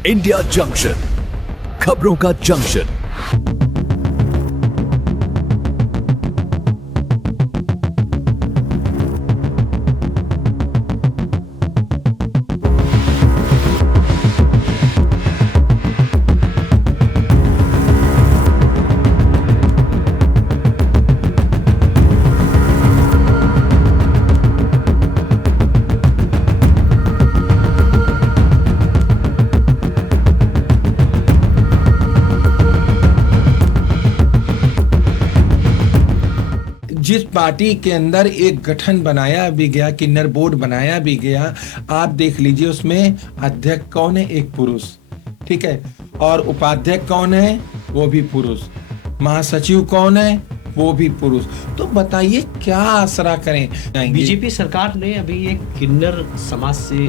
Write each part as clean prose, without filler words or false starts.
India junction, खबरों का junction. जिस पार्टी के अंदर एक गठन बनाया भी गया, किन्नर बोर्ड बनाया भी गया, आप देख लीजिए उसमें अध्यक्ष कौन है? एक पुरुष, ठीक है, और उपाध्यक्ष कौन है? वो भी पुरुष, महासचिव कौन है? वो भी पुरुष। तो बताइए क्या आसरा करें? बीजेपी सरकार ने अभी एक किन्नर समाज से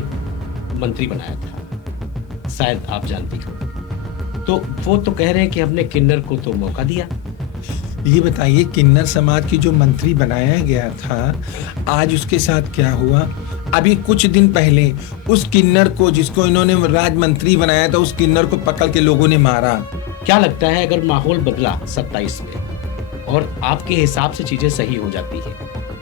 मंत्री बनाया था, शायद आप जानती हो। तो वो तो कह रहे हैं कि हमने किन्नर को तो मौका दिया। ये बताइए किन्नर समाज की जो मंत्री बनाया गया था, आज उसके साथ क्या हुआ? अभी कुछ दिन पहले उस किन्नर को, जिसको इन्होंने राज मंत्री बनाया था, उस किन्नर को पकड़ के लोगों ने मारा। क्या लगता है अगर माहौल बदला 27 में और आपके हिसाब से चीजें सही हो जाती है,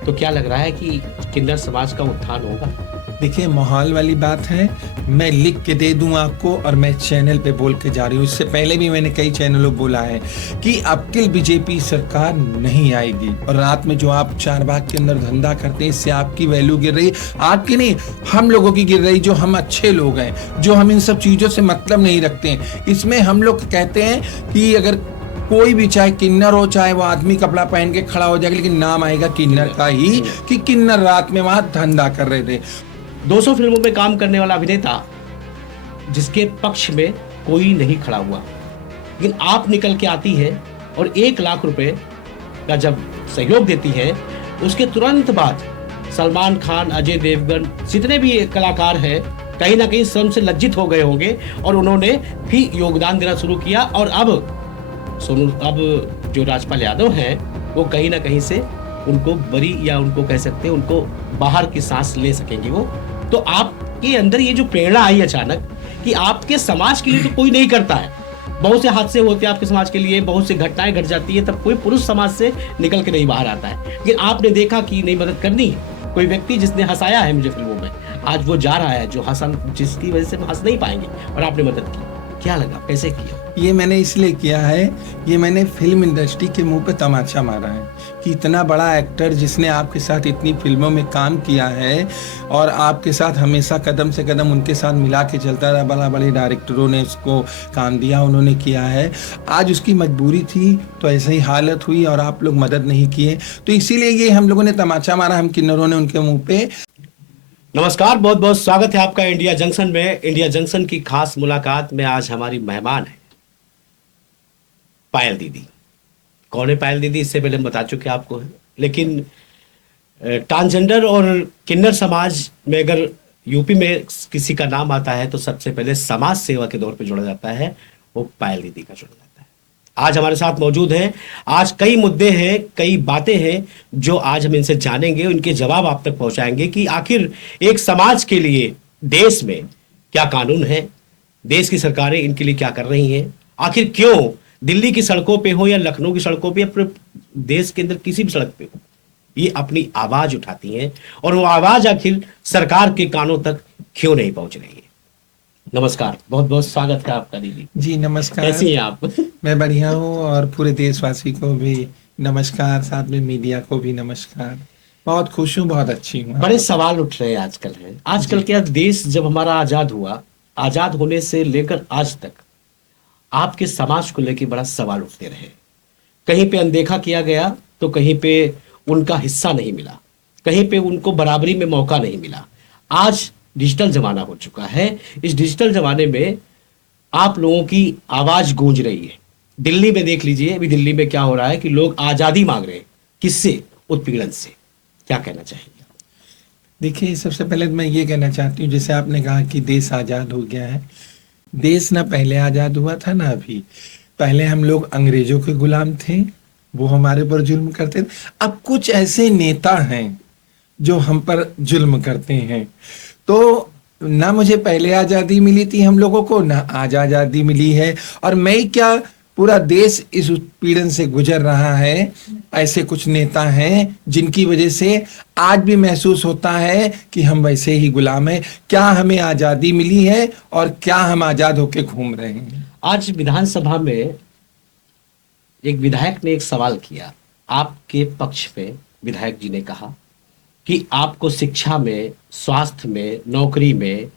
तो क्या लग रहा है कि किन्नर समाज का उत्थान होगा? देखिए, माहौल वाली बात है, मैं लिख के दे दूं आपको और मैं चैनल पे बोल के जा रही हूँ। इससे पहले भी मैंने कई चैनलों बोला है कि अब की बीजेपी सरकार नहीं आएगी। और रात में जो आप चारबाग के अंदर धंधा करते हैं, इससे आपकी वैल्यू गिर रही, आपकी नहीं, हम लोगों की गिर रही, जो हम अच्छे लोग हैं, जो हम इन सब चीजों से मतलब नहीं रखते हैं। इसमें हम लोग कहते हैं कि अगर कोई भी, चाहे किन्नर हो, चाहे वो आदमी कपड़ा पहन के खड़ा हो जाएगा, लेकिन नाम आएगा किन्नर का ही, कि किन्नर रात में वहां धंधा कर रहे थे। 200 फिल्मों में काम करने वाला अभिनेता जिसके पक्ष में कोई नहीं खड़ा हुआ, लेकिन आप निकल के आती है और 1 लाख रुपए का जब सहयोग देती है, उसके तुरंत बाद सलमान खान, अजय देवगन, जितने भी कलाकार हैं, कहीं ना कहीं शर्म से लज्जित हो गए होंगे और उन्होंने भी योगदान देना शुरू किया। और अब जो राजपाल यादव हैं, वो कहीं ना कहीं से उनको बरी, या उनको कह सकते हैं उनको बाहर की सांस ले सकेंगे वो। तो आपके अंदर ये जो प्रेरणा आई अचानक कि आपके समाज के लिए तो कोई नहीं करता है, बहुत से हादसे होते हैं आपके समाज के लिए, बहुत सी घटनाएं घट जाती है, तब कोई पुरुष समाज से निकल के नहीं बाहर आता है, लेकिन आपने देखा कि नहीं, मदद करनी है। कोई व्यक्ति जिसने हंसाया है मुझे फिल्मों में, आज वो जा रहा है जो जिसकी वजह से हम हंस नहीं पाएंगे, और आपने मदद की। क्या लगा, कैसे किया? ये मैंने इसलिए किया है, ये मैंने फिल्म इंडस्ट्री के मुंह पे तमाचा मारा है कि इतना बड़ा एक्टर जिसने आपके साथ इतनी फिल्मों में काम किया है और आपके साथ हमेशा कदम से कदम उनके साथ मिला के चलता रहा, बड़ा बड़े डायरेक्टरों ने उसको काम दिया, उन्होंने किया है। आज उसकी मजबूरी थी तो ऐसे ही हालत हुई और आप लोग मदद नहीं किए, तो इसीलिए ये हम लोगों ने तमाचा मारा, हम किन्नरों ने उनके मुँह पे। नमस्कार, बहुत बहुत स्वागत है आपका इंडिया जंक्शन में। इंडिया जंक्शन की खास मुलाकात में आज हमारी मेहमान है पायल दीदी। कौन है पायल दीदी, इससे पहले हम बता चुके आपको है, लेकिन ट्रांसजेंडर और किन्नर समाज में अगर यूपी में किसी का नाम आता है तो सबसे पहले समाज सेवा के दौर पे जोड़ा जाता है, वो पायल दीदी का जोड़ा जाता है। आज हमारे साथ मौजूद हैं। आज कई मुद्दे हैं, कई बातें हैं जो आज हम इनसे जानेंगे, उनके जवाब आप तक पहुंचाएंगे कि आखिर एक समाज के लिए देश में क्या कानून है, देश की सरकारें इनके लिए क्या कर रही हैं, आखिर क्यों दिल्ली की सड़कों पे हो या लखनऊ की सड़कों पे या पूरे देश के अंदर किसी भी सड़क पे हो, ये अपनी आवाज उठाती हैं, और वो आवाज आखिर सरकार के कानों तक क्यों नहीं पहुंच रही है। नमस्कार, बहुत बहुत स्वागत है आपका दीदी। जी नमस्कार। कैसी हैं आप? मैं बढ़िया हूँ, और पूरे देशवासी को भी नमस्कार, साथ में मीडिया को भी नमस्कार। बहुत खुश हूँ, बहुत अच्छी हूँ। बड़े सवाल उठ रहे हैं आजकल क्या देश जब हमारा आजाद हुआ, आजाद होने से लेकर आज तक आपके समाज को लेकर बड़ा सवाल उठते रहे। कहीं पे अनदेखा किया गया तो कहीं पे उनका हिस्सा नहीं मिला, कहीं पे उनको बराबरी में मौका नहीं मिला। आज डिजिटल जमाना हो चुका है, इस डिजिटल जमाने में आप लोगों की आवाज गूंज रही है। दिल्ली में देख लीजिए, अभी दिल्ली में क्या हो रहा है कि लोग आजादी मांग रहे हैं। किससे? उत्पीड़न से। क्या कहना चाहेंगे? देखिए, सबसे पहले मैं ये कहना चाहती हूँ, जैसे आपने कहा कि देश आजाद हो गया है, देश ना पहले आजाद हुआ था ना अभी। पहले हम लोग अंग्रेजों के गुलाम थे, वो हमारे पर जुल्म करते थे। अब कुछ ऐसे नेता हैं जो हम पर जुल्म करते हैं। तो ना मुझे पहले आज़ादी मिली थी हम लोगों को, ना आज आज़ादी मिली है। और मैं क्या, पूरा देश इस उत्पीड़न से गुजर रहा है। ऐसे कुछ नेता हैं जिनकी वजह से आज भी महसूस होता है कि हम वैसे ही गुलाम हैं। क्या हमें आज़ादी मिली है और क्या हम आज़ाद होके घूम रहे हैं? आज विधानसभा में एक विधायक ने एक सवाल किया आपके पक्ष में। विधायक जी ने कहा कि आपको शिक्षा में, स्वास्थ्य में, नौकरी में,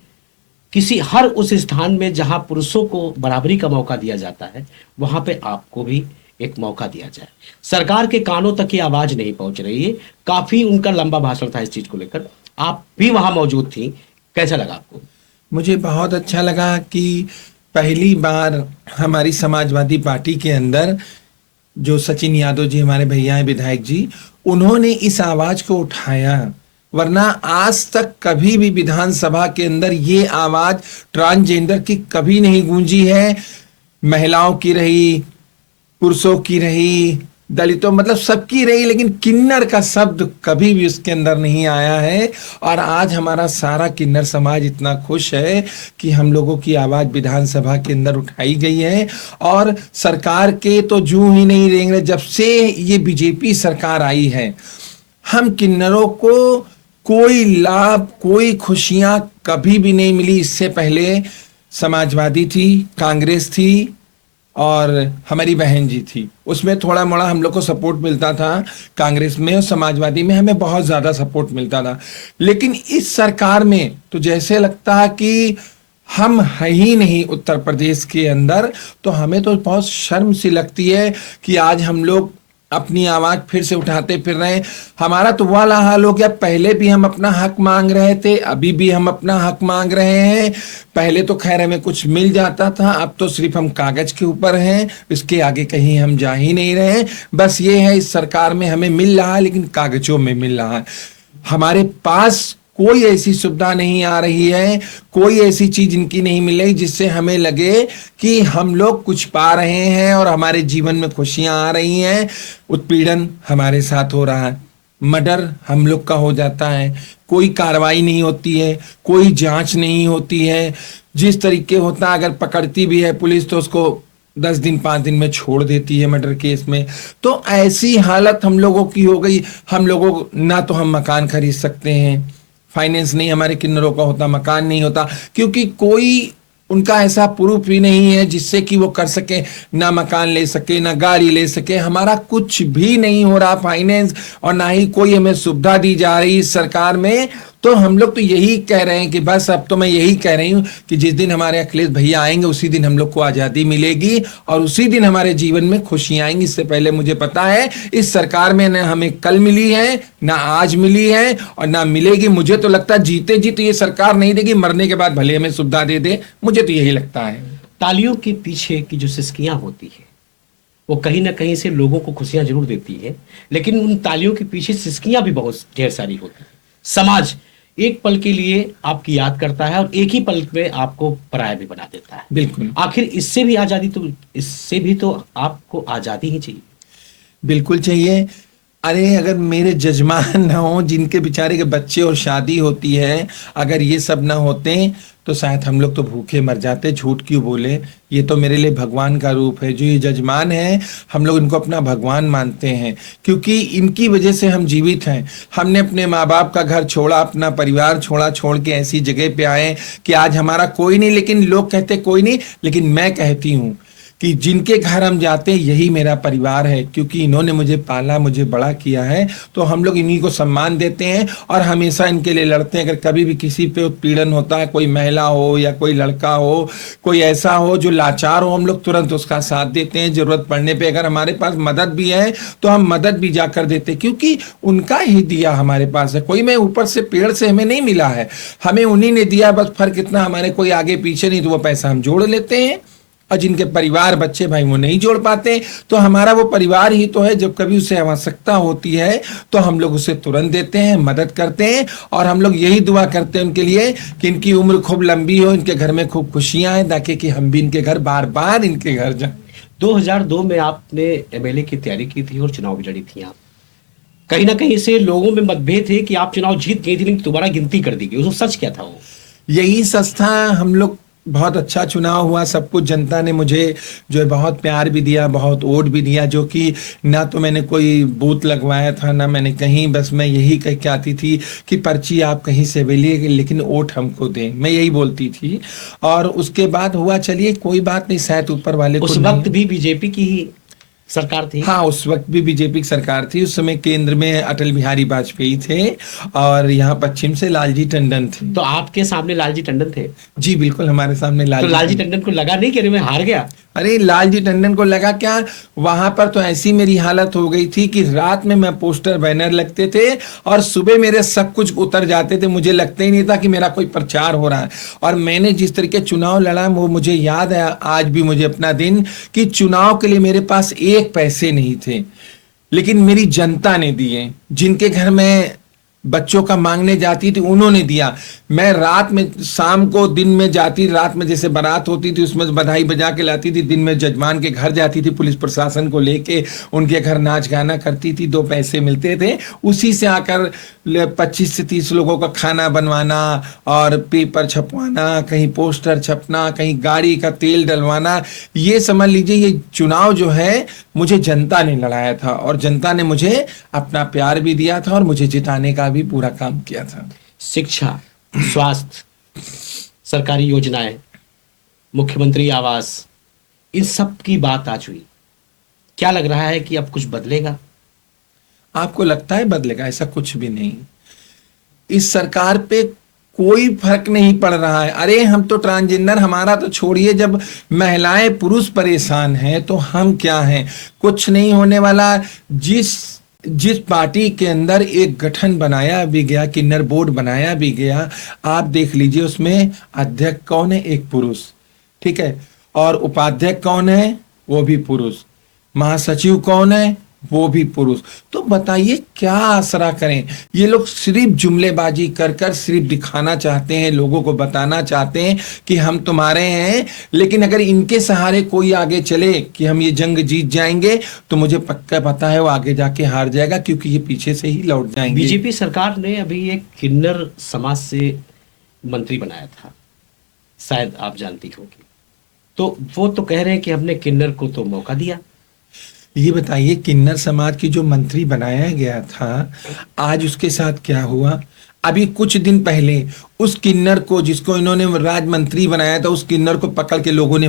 किसी हर उस स्थान में जहां पुरुषों को बराबरी का मौका दिया जाता है, वहां पे आपको भी एक मौका दिया जाए। सरकार के कानों तक ये आवाज नहीं पहुंच रही है। काफी उनका लंबा भाषण था इस चीज को लेकर, आप भी वहां मौजूद थी, कैसा लगा आपको? मुझे बहुत अच्छा लगा कि पहली बार हमारी समाजवादी पार्टी के अंदर जो सचिन यादव जी हमारे भैया हैं, विधायक जी, उन्होंने इस आवाज को उठाया। वरना आज तक कभी भी विधानसभा के अंदर ये आवाज ट्रांसजेंडर की कभी नहीं गूंजी है। महिलाओं की रही, पुरुषों की रही, दलितों, मतलब सबकी रही, लेकिन किन्नर का शब्द कभी भी उसके अंदर नहीं आया है। और आज हमारा सारा किन्नर समाज इतना खुश है कि हम लोगों की आवाज विधानसभा के अंदर उठाई गई है। और सरकार के तो जू ही नहीं रहेंगे। जब से ये बीजेपी सरकार आई है, हम किन्नरों को कोई लाभ, कोई खुशियां कभी भी नहीं मिली। इससे पहले समाजवादी थी, कांग्रेस थी और हमारी बहन जी थी, उसमें थोड़ा मोड़ा हम लोग को सपोर्ट मिलता था। कांग्रेस में और समाजवादी में हमें बहुत ज्यादा सपोर्ट मिलता था। लेकिन इस सरकार में तो जैसे लगता है कि हम है ही नहीं उत्तर प्रदेश के अंदर। तो हमें तो बहुत शर्म सी लगती है कि आज हम लोग अपनी आवाज फिर से उठाते फिर रहे हैं। हमारा तो वाला हाल हो गया, पहले भी हम अपना हक मांग रहे थे, अभी भी हम अपना हक मांग रहे हैं। पहले तो खैर हमें कुछ मिल जाता था, अब तो सिर्फ हम कागज के ऊपर हैं, इसके आगे कहीं हम जा ही नहीं रहे हैं। बस ये है, इस सरकार में हमें मिल रहा है लेकिन कागजों में मिल रहा है। हमारे पास कोई ऐसी सुविधा नहीं आ रही है, कोई ऐसी चीज इनकी नहीं मिलेगी जिससे हमें लगे कि हम लोग कुछ पा रहे हैं और हमारे जीवन में खुशियां आ रही हैं। उत्पीड़न हमारे साथ हो रहा है, मर्डर हम लोग का हो जाता है, कोई कार्रवाई नहीं होती है, कोई जांच नहीं होती है। जिस तरीके होता है, अगर पकड़ती भी है पुलिस तो उसको 10 दिन 5 दिन में छोड़ देती है मर्डर केस में। तो ऐसी हालत हम लोगों की हो गई। हम लोगों ना तो हम मकान खरीद सकते हैं, फाइनेंस नहीं हमारे किन्नरों का होता, मकान नहीं होता, क्योंकि कोई उनका ऐसा प्रूफ भी नहीं है जिससे कि वो कर सके, ना मकान ले सके, ना गाड़ी ले सके। हमारा कुछ भी नहीं हो रहा फाइनेंस, और ना ही कोई हमें सुविधा दी जा रही इस सरकार में। तो हम लोग तो यही कह रहे हैं कि बस, अब तो मैं यही कह रही हूँ कि जिस दिन हमारे अखिलेश भैया आएंगे उसी दिन हम लोग को आज़ादी मिलेगी और उसी दिन हमारे जीवन में खुशियां आएंगी। इससे पहले मुझे पता है इस सरकार में ना हमें कल मिली है, ना आज मिली है और ना मिलेगी। मुझे तो लगता है जीते जी तो ये सरकार नहीं देगी, मरने के बाद भले हमें सुविधा दे दे, मुझे तो यही लगता है। तालियों के पीछे की जो सिसकियां होती है वो कहीं ना कहीं से लोगों को खुशियां जरूर देती है, लेकिन उन तालियों के पीछे सिसकियां भी बहुत ढेर सारी होती है। समाज एक पल के लिए आपकी याद करता है और एक ही पल में आपको पराया भी बना देता है। बिल्कुल। आखिर इससे भी आजादी, तो इससे भी तो आपको आजादी ही चाहिए। बिल्कुल चाहिए। अरे अगर मेरे जजमान ना हो, जिनके बेचारे के बच्चे और शादी होती है, अगर ये सब ना होते तो शायद हम लोग तो भूखे मर जाते। झूठ क्यों बोले, ये तो मेरे लिए भगवान का रूप है। जो ये जजमान है, हम लोग इनको अपना भगवान मानते हैं, क्योंकि इनकी वजह से हम जीवित हैं। हमने अपने माँ बाप का घर छोड़ा, अपना परिवार छोड़ा, छोड़ के ऐसी जगह पे आए कि आज हमारा कोई नहीं। लेकिन लोग कहते कोई नहीं, लेकिन मैं कहती हूँ कि जिनके घर हम जाते हैं यही मेरा परिवार है, क्योंकि इन्होंने मुझे पाला, मुझे बड़ा किया है। तो हम लोग इन्हीं को सम्मान देते हैं और हमेशा इनके लिए लड़ते हैं। अगर कभी भी किसी पे उत्पीड़न होता है, कोई महिला हो या कोई लड़का हो, कोई ऐसा हो जो लाचार हो, हम लोग तुरंत उसका साथ देते हैं। जरूरत पड़ने पे अगर हमारे पास मदद भी है तो हम मदद भी जाकर देते, क्योंकि उनका ही दिया हमारे पास है। कोई मैं ऊपर से पेड़ से हमें नहीं मिला है, हमें उन्हीं ने दिया। बस फर्क इतना, हमारे कोई आगे पीछे नहीं, तो वो पैसा हम जोड़ लेते हैं और जिनके परिवार बच्चे भाई वो नहीं जोड़ पाते। तो हमारा वो परिवार ही तो है, जब कभी उसे आवश्यकता होती है तो हम लोग उसे तुरंत देते हैं, मदद करते हैं। और हम लोग यही दुआ करते हैं उनके लिए कि इनकी उम्र खूब लंबी हो, इनके घर में खूब खुशियां आए, ताकि कि हम भी इनके घर बार बार इनके घर जाएं। 2002 में आपने एमएलए की तैयारी की थी और चुनाव भी लड़ी थी। आप कहीं ना कहीं से लोगों में मतभेद थे कि आप चुनाव जीत गई थी लेकिन दोबारा गिनती कर दी गई, वो सच क्या था? वो यही संस्था हम लोग बहुत अच्छा चुनाव हुआ, सब कुछ जनता ने मुझे जो है बहुत प्यार भी दिया, बहुत वोट भी दिया, जो कि ना तो मैंने कोई बूथ लगवाया था ना मैंने कहीं, बस मैं यही कह के आती थी कि पर्ची आप कहीं से भी लिए लेकिन वोट हमको दें, मैं यही बोलती थी। और उसके बाद हुआ, चलिए कोई बात नहीं, शायद ऊपर वाले को उस वक्त भी बीजेपी की ही सरकार थी। हाँ, उस वक्त भी बीजेपी की सरकार थी। उस समय केंद्र में अटल बिहारी वाजपेयी थे और यहाँ पश्चिम से लालजी टंडन थे। तो आपके सामने लालजी टंडन थे? जी बिल्कुल, हमारे सामने तो लालजी टंडन को लगा नहीं कि अरे मैं हार गया? अरे लालजी टंडन को लगा क्या, वहां पर तो ऐसी मेरी हालत हो गई थी कि रात में मैं पोस्टर बैनर लगते थे और सुबह मेरे सब कुछ उतर जाते थे, मुझे लगता ही नहीं था कि मेरा कोई प्रचार हो रहा है। और मैंने जिस तरीके चुनाव लड़ा वो मुझे याद है आज भी मुझे अपना दिन, कि चुनाव के लिए मेरे पास एक पैसे नहीं थे लेकिन मेरी जनता ने दिए। जिनके घर में बच्चों का मांगने जाती थी उन्होंने दिया। मैं रात में, शाम को दिन में जाती, रात में जैसे बारात होती थी उसमें बधाई बजा के लाती थी, दिन में जजमान के घर जाती थी पुलिस प्रशासन को लेके, उनके घर नाच गाना करती थी, 2 पैसे मिलते थे, उसी से आकर 25 से 30 लोगों का खाना बनवाना और पेपर छपवाना, कहीं पोस्टर छपना, कहीं गाड़ी का तेल डलवाना। ये समझ लीजिए ये चुनाव जो है मुझे जनता ने लड़ाया था और जनता ने मुझे अपना प्यार भी दिया था और मुझे जिताने का भी पूरा काम किया था। शिक्षा, स्वास्थ्य, सरकारी योजनाएं, मुख्यमंत्री आवास, इन सब की बात आज हुई। क्या लग रहा है कि अब कुछ बदलेगा? आपको लगता है बदलेगा? ऐसा कुछ भी नहीं। इस सरकार पे कोई फर्क नहीं पड़ रहा है। अरे हम तो ट्रांसजेंडर, हमारा तो छोड़िए, जब महिलाएं पुरुष परेशान हैं तो हम क्या हैं? कुछ नहीं होने वाला। जिस पार्टी के अंदर एक गठन बनाया भी गया, किन्नर बोर्ड बनाया भी गया, आप देख लीजिए उसमें अध्यक्ष कौन है? एक पुरुष, ठीक है, और उपाध्यक्ष कौन है? वो भी पुरुष, महासचिव कौन है? वो भी पुरुष। तो बताइए क्या आसरा करें? ये लोग सिर्फ जुमलेबाजी कर कर सिर्फ दिखाना चाहते हैं, लोगों को बताना चाहते हैं कि हम तुम्हारे हैं, लेकिन अगर इनके सहारे कोई आगे चले कि हम ये जंग जीत जाएंगे तो मुझे पक्का पता है वो आगे जाके हार जाएगा, क्योंकि ये पीछे से ही लौट जाएंगे। बीजेपी सरकार ने अभी एक किन्नर समाज से मंत्री बनाया था, शायद आप जानती होगी। तो वो तो कह रहे हैं कि हमने किन्नर को तो मौका दिया। ये बताइए, किन्नर समाज की जो मंत्री बनाया गया था, आज उसके साथ क्या हुआ? अभी कुछ दिन पहले उस किन्नर को, जिसको इन्होंने राज मंत्री बनाया था, उस किन्नर को पकड़ के लोगों ने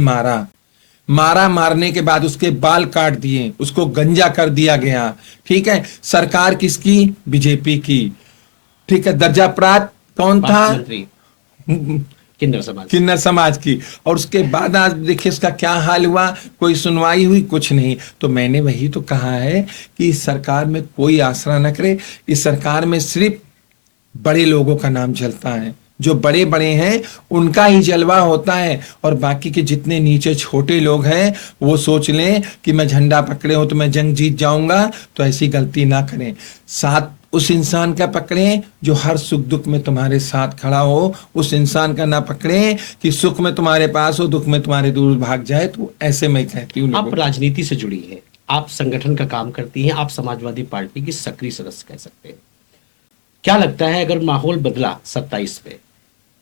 मारने के बाद उसके बाल काट दिए, उसको गंजा कर दिया गया। ठीक है, सरकार किसकी? बीजेपी की। ठीक है, दर्जा प्राप्त कौन था? किन्नर समाज की। और उसके बाद आज देखिए इसका क्या हाल हुआ, कोई सुनवाई हुई? कुछ नहीं। तो मैंने वही तो कहा है कि इस सरकार में कोई आसरा न करे। इस सरकार में सिर्फ बड़े लोगों का नाम चलता है, जो बड़े बड़े हैं उनका ही जलवा होता है, और बाकी के जितने नीचे छोटे लोग हैं वो सोच लें कि मैं झंडा पकड़े हूं तो मैं जंग जीत जाऊंगा। तो ऐसी गलती ना करें। साथ उस इंसान का पकड़ें जो हर सुख दुख में तुम्हारे साथ खड़ा हो, उस इंसान का ना पकड़ें कि सुख में तुम्हारे पास हो, दुख में तुम्हारे दूर भाग जाए। तो ऐसे मैं कहती हूँ। आप राजनीति से जुड़ी हैं, आप संगठन का काम करती हैं, आप समाजवादी पार्टी की सक्रिय सदस्य कह सकते हैं। क्या लगता है अगर माहौल बदला 27 में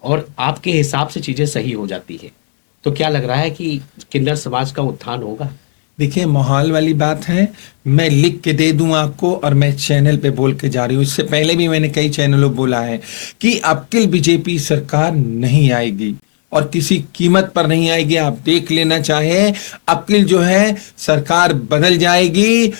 और आपके हिसाब से चीजें सही हो जाती है, तो क्या लग रहा है कि किन्नर समाज का उत्थान होगा? देखिए, माहौल वाली बात है, मैं लिख के दे दूं आपको और मैं चैनल पे बोल के जा रही हूँ। इससे पहले भी मैंने कई चैनलों बोला है कि अब की बीजेपी सरकार नहीं आएगी और किसी कीमत पर नहीं आएगी। आप देख लेना चाहे, अब की जो है सरकार बदल जाएगी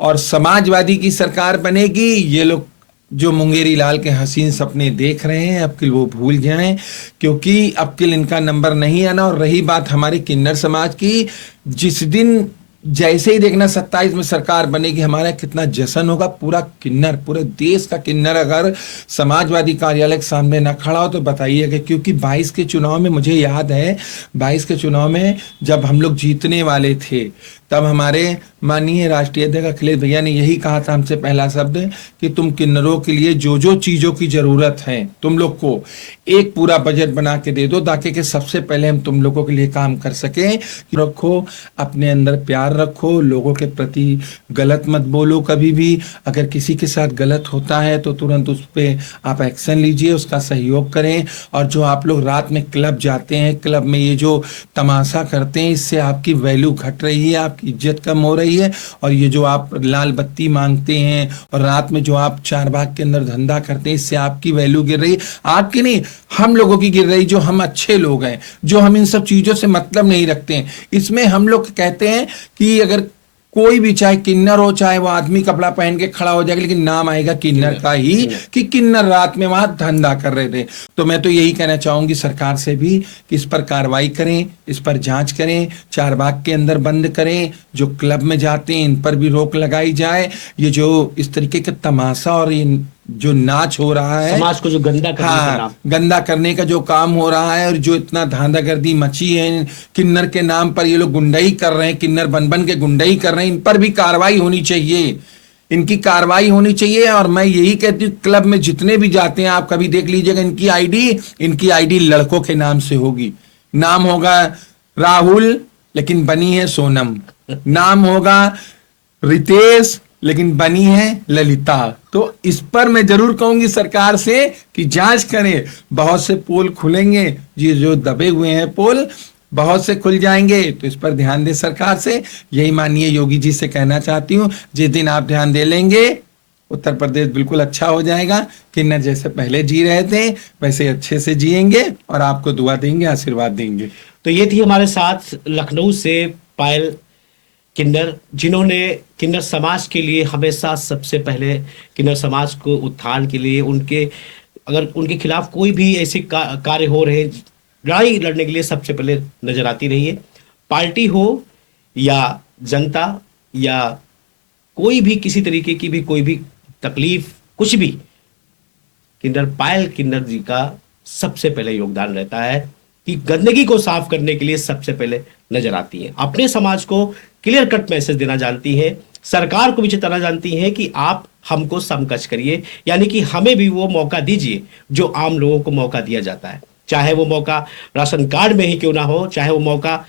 और समाजवादी की सरकार बनेगी। ये लोग जो मुंगेरी लाल के हसीन सपने देख रहे हैं अब कि वो भूल जाएं, क्योंकि अब कि इनका नंबर नहीं आना। और रही बात हमारे किन्नर समाज की, जिस दिन जैसे ही देखना 27 में सरकार बनेगी, हमारा कितना जश्न होगा। पूरा किन्नर, पूरे देश का किन्नर अगर समाजवादी कार्यालय के सामने ना खड़ा हो तो बताइएगा। क्योंकि 22 के चुनाव में मुझे याद है, 22 के चुनाव में जब हम लोग जीतने वाले थे तब हमारे माननीय राष्ट्रीय अध्यक्ष अखिलेश भैया ने यही कहा था हमसे, पहला शब्द कि तुम किन्नरों के लिए जो जो चीजों की जरूरत है तुम लोग को एक पूरा बजट बना के दे दो, ताकि कि सबसे पहले हम तुम लोगों के लिए काम कर सकें। रखो, अपने अंदर प्यार रखो, लोगों के प्रति गलत मत बोलो कभी भी। अगर किसी के साथ गलत होता है तो तुरंत उस पर आप एक्शन लीजिए, उसका सहयोग करें। और जो आप लोग रात में क्लब जाते हैं, क्लब में ये जो तमाशा करते हैं, इससे आपकी वैल्यू घट रही है, आपकी इज्जत कम हो रही है। और ये जो आप लाल बत्ती मांगते हैं और रात में जो आप चारबाग के अंदर धंधा करते हैं, इससे आपकी वैल्यू गिर रही है। आपकी नहीं, हम लोगों की गिर रही, जो हम अच्छे लोग हैं, जो हम इन सब चीजों से मतलब नहीं रखते हैं। इसमें हम लोग कहते हैं कि अगर कोई भी, चाहे किन्नर हो, चाहे वो आदमी कपड़ा पहन के खड़ा हो जाएगा, लेकिन नाम आएगा किन्नर का ही, कि किन्नर रात में वहां धंधा कर रहे थे। तो मैं तो यही कहना चाहूंगी सरकार से भी कि इस पर कार्रवाई करें, इस पर जांच करें, चारबाग के अंदर बंद करें। जो क्लब में जाते हैं इन पर भी रोक लगाई जाए। ये जो इस तरीके का तमाशा और ये जो नाच हो रहा है, समाज को जो गंदा करने का नाम, गंदा करने का जो काम हो रहा है, और जो इतना धांधागर्दी मची है किन्नर के नाम पर, ये लोग गुंडाई कर रहे हैं, किन्नर बन बन के गुंडाई कर रहे हैं, इन पर भी कार्रवाई होनी चाहिए, इनकी कार्रवाई होनी चाहिए। और मैं यही कहती हूँ, क्लब में जितने भी जाते हैं आप कभी देख लीजिएगा, इनकी आईडी लड़कों के नाम से होगी। नाम होगा राहुल लेकिन बनी है सोनम, नाम होगा रितेश लेकिन बनी है ललिता। तो इस पर मैं जरूर कहूंगी सरकार से कि जांच करें। बहुत से पोल खुलेंगे, ये जो दबे हुए हैं पोल बहुत से खुल जाएंगे, तो इस पर ध्यान दें सरकार से। यही माननीय योगी जी से कहना चाहती हूँ, जिस दिन आप ध्यान दे लेंगे उत्तर प्रदेश बिल्कुल अच्छा हो जाएगा। किन्नर जैसे पहले जी रहे थे वैसे अच्छे से जिएंगे और आपको दुआ देंगे, आशीर्वाद देंगे। तो ये थी हमारे साथ लखनऊ से पायल किन्नर, जिन्होंने किन्नर समाज के लिए हमेशा सबसे पहले किन्नर समाज को उत्थान के लिए, अगर उनके खिलाफ कोई भी ऐसे कार्य हो रहे, लड़ाई लड़ने के लिए सबसे पहले नजर आती रही है। पार्टी हो या जनता या कोई भी किसी तरीके की भी कोई भी तकलीफ, कुछ भी, पायल किन्नर जी का सबसे पहले योगदान रहता है कि गंदगी को साफ करने के लिए सबसे पहले नजर आती है। अपने समाज को क्लियर कट मैसेज देना जानती है, सरकार को भी चेताना जानती है कि आप हमको समकक्ष करिए, यानी कि हमें भी वो मौका दीजिए जो आम लोगों को मौका दिया जाता है। चाहे वो मौका राशन कार्ड में ही क्यों ना हो, चाहे वो मौका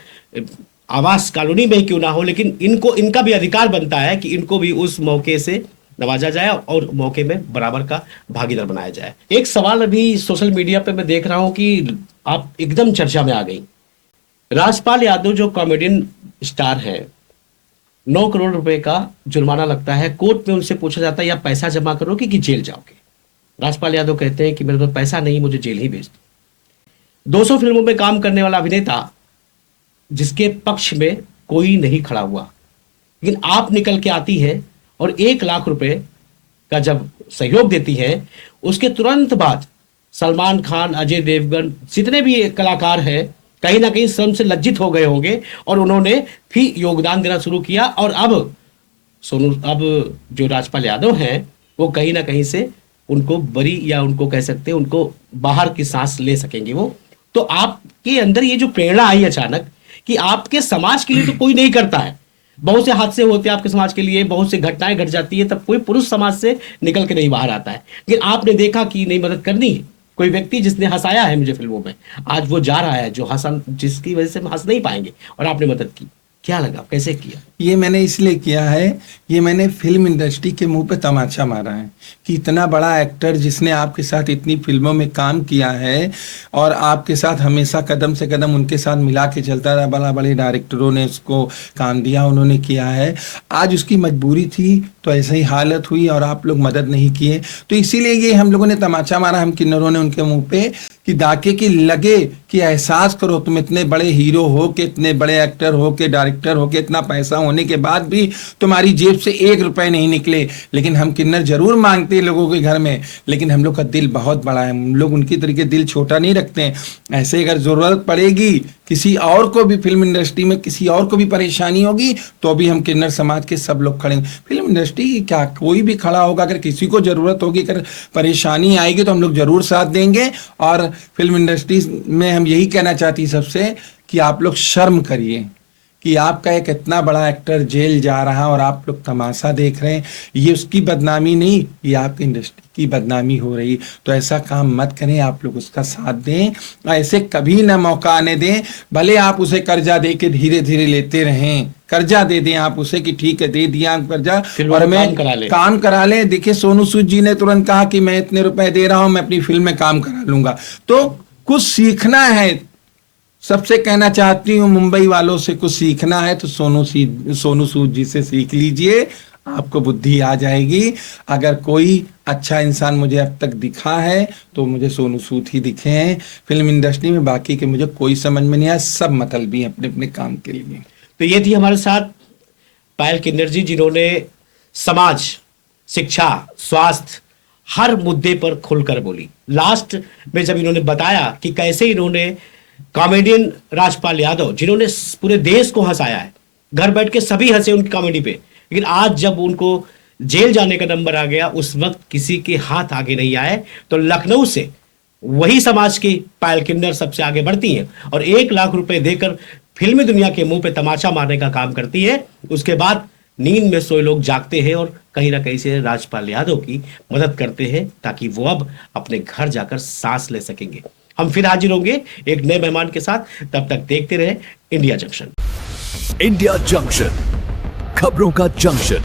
आवास कॉलोनी में ही क्यों ना हो, लेकिन इनका भी अधिकार बनता है कि इनको भी उस मौके से नवाजा जाए और मौके में बराबर का भागीदार बनाया जाए। एक सवाल अभी सोशल मीडिया पे मैं देख रहा हूं कि आप एकदम चर्चा में आ गई। राजपाल यादव जो कॉमेडियन स्टार है, 9 करोड़ रुपए का जुर्माना लगता है, कोर्ट में उनसे पूछा जाता है या पैसा जमा करोगे कि जेल जाओगे। राजपाल यादव कहते हैं कि मेरे पास पैसा नहीं, मुझे जेल ही भेज दो। 200 फिल्मों में काम करने वाला अभिनेता जिसके पक्ष में कोई नहीं खड़ा हुआ, लेकिन आप निकल के आती है और 1 लाख रुपए का जब सहयोग देती है, उसके तुरंत बाद सलमान खान, अजय देवगन, जितने भी कलाकार हैं कहीं ना कहीं शर्म से लज्जित हो गए होंगे और उन्होंने भी योगदान देना शुरू किया। और अब जो राजपाल यादव हैं वो कहीं ना कहीं से उनको बरी, या उनको कह सकते हैं उनको बाहर की सांस ले सकेंगे वो। तो आपके अंदर ये जो प्रेरणा आई अचानक कि आपके समाज के लिए तो कोई नहीं करता है, बहुत से हादसे होते हैं आपके समाज के लिए, बहुत सी घटनाएं घट जाती है, तब कोई पुरुष समाज से निकल के नहीं बाहर आता है, लेकिन आपने देखा कि नहीं, मदद करनी है। कोई व्यक्ति जिसने हंसाया है मुझे फिल्मों में, आज वो जा रहा है जो जिसकी वजह से हम हंस नहीं पाएंगे, और आपने मदद की। क्या लगा, कैसे किया? ये मैंने इसलिए किया है, ये मैंने फिल्म इंडस्ट्री के मुंह पे तमाचा मारा है कि इतना बड़ा एक्टर जिसने आपके साथ इतनी फिल्मों में काम किया है और आपके साथ हमेशा कदम से कदम उनके साथ मिला के चलता रहा, बड़ा बड़े डायरेक्टरों ने उसको काम दिया, उन्होंने किया है, आज उसकी मजबूरी थी तो ऐसे ही हालत हुई और आप लोग मदद नहीं किए। तो इसीलिए ये हम लोगों ने तमाचा मारा, हम किन्नरों ने उनके मुंह पे, कि ताकि कि लगे कि एहसास करो तुम इतने बड़े हीरो हो के, इतने बड़े एक्टर हो के, डायरेक्टर हो के, इतना पैसा होने के बाद भी तुम्हारी जेब से 1 रुपए नहीं निकले। लेकिन हम किन्नर जरूर मांगते हैं लोगों के घर में, लेकिन हम लोग का दिल बहुत बड़ा है, हम लोग उनकी तरीके दिल छोटा नहीं रखते हैं। ऐसे अगर जरूरत पड़ेगी किसी और को भी, फिल्म इंडस्ट्री में किसी और को भी परेशानी होगी, तो भी हम किन्नर समाज के सब लोग खड़े हैं। फिल्म इंडस्ट्री क्या, कोई भी खड़ा होगा, अगर किसी को जरूरत होगी, अगर परेशानी आएगी तो हम लोग जरूर साथ देंगे। और फिल्म इंडस्ट्री में हम यही कहना चाहती सबसे कि आप लोग शर्म करिए, कि आपका एक इतना बड़ा एक्टर जेल जा रहा और आप लोग तमाशा देख रहे हैं, ये उसकी बदनामी नहीं, ये आपकी इंडस्ट्री की बदनामी हो रही। तो ऐसा काम मत करें, आप लोग उसका साथ दें, ऐसे कभी ना मौका आने दें। भले आप उसे कर्जा दे के धीरे धीरे लेते रहें, कर्जा दे दें आप उसे कि ठीक है दे दिया कर्जा और मैं काम करा ले। देखिए सोनू सूद जी ने तुरंत कहा कि मैं इतने रुपए दे रहा हूं, मैं अपनी फिल्म में काम करा लूंगा। तो कुछ सीखना है, सबसे कहना चाहती हूँ मुंबई वालों से, कुछ सीखना है तो सोनू सूद जी से सीख लीजिए, आपको बुद्धि आ जाएगी। अगर कोई अच्छा इंसान मुझे अब तक दिखा है तो मुझे सोनू सूद ही दिखे हैं फिल्म इंडस्ट्री में, बाकी के मुझे कोई समझ में नहीं आया, सब मतलबी हैं अपने अपने काम के लिए। तो ये थी हमारे साथ पायल किन्नर जी, जिन्होंने समाज, शिक्षा, स्वास्थ्य हर मुद्दे पर खुलकर बोली। लास्ट में जब इन्होंने बताया कि कैसे इन्होंने कॉमेडियन राजपाल यादव, जिन्होंने पूरे देश को हंसाया है, घर बैठ के सभी हंसे उनकी कॉमेडी पे, लेकिन आज जब उनको जेल जाने का नंबर आ गया उस वक्त किसी के हाथ आगे नहीं आए, तो लखनऊ से वही समाज की पायल किन्नर सबसे आगे बढ़ती हैं और 1 लाख रुपए देकर फिल्मी दुनिया के मुंह पे तमाचा मारने का काम करती है। उसके बाद नींद में सोए लोग जागते हैं और कहीं ना कहीं से राजपाल यादव की मदद करते हैं ताकि वो अब अपने घर जाकर सांस ले सकेंगे। हम फिर हाजिर होंगे एक नए मेहमान के साथ, तब तक देखते रहे इंडिया जंक्शन। इंडिया जंक्शन, खबरों का जंक्शन।